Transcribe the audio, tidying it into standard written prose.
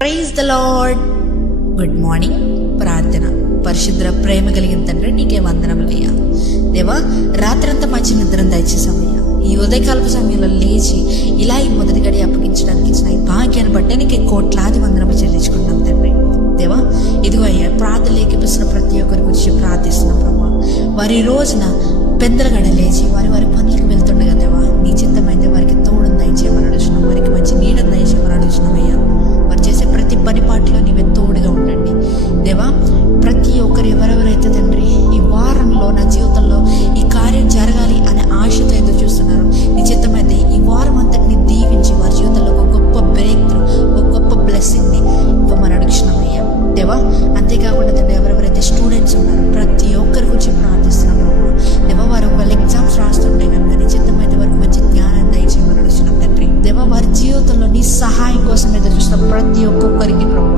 Praise the Lord. Good morning. ప్రార్థన. పరిశుద్ర ప్రేమ కలిగిన తండ్రి, నీకే వందనములయ్యా. దేవా, రాత్రంతా మంచి నిద్రను దయచేసామయ్యా. ఈ ఉదయకాలపు సమయంలో లేచి ఇలా ఈ మొదటి గడి అప్పగించడానికి ఇచ్చిన ఈ భాగ్యాన్ని బట్టే నీకు కోట్లాది వందనము చెల్లించుకుంటాం తండ్రి. దేవా, ఇదిగో అయ్యా, ప్రార్థన లేఖిస్తున్న ప్రతి ఒక్కరి గురించి ప్రార్థిస్తున్నాం ప్రభా. వారి రోజున పెద్దల గడ లేచి వారి వారి పనులకు వెళ్తుండగా దేవా, నీ చిత్తమైతే వారికి తోడును దయచేయమని అడుగుతున్నాం. వారికి మంచి నీడను దయచేయమని అడుగుతున్నామయ్యా. వారు చేసే ప్రతి పని పాటలో నీవే తోడుగా ఉండండి దేవా. ప్రతి ఒక్కరు ఎవరెవరైతే తండ్రి ఈ వారంలో నా జీవితంలో ఈ కార్యం జరగాలి అనే ఆశతో ఎదురు చూస్తున్నారు, నీ చిత్తమైతే ఈ వారం అంతటిని దీవించి వారి జీవితంలో ఒక గొప్ప బ్రేక్ త్రూ, ఒక గొప్ప బ్లెస్సింగ్ని ఇవ్వమని అడుగుతున్నామయ్యా దేవా. అంతేకాకుండా తండ్రి ఎవరెవరైతే స్టూడెంట్స్ ఉన్నారో ప్రతి ఒక్కరి గురించి ప్రార్థిస్తున్నాం దేవా. వారు వాళ్ళ ఎగ్జామ్స్ రాస్తుంటే కనుక నీ చిత్తమైతే వారికి మంచి జ్ఞానం దయచేయమని అడుగుతున్నాం తండ్రి దేవా. వారి జీవితంలో నీ సహాయం కోసం ఎదురు చూస్తున్నాం ప్రతి ఒక్కొక్కరికి ప్రభు.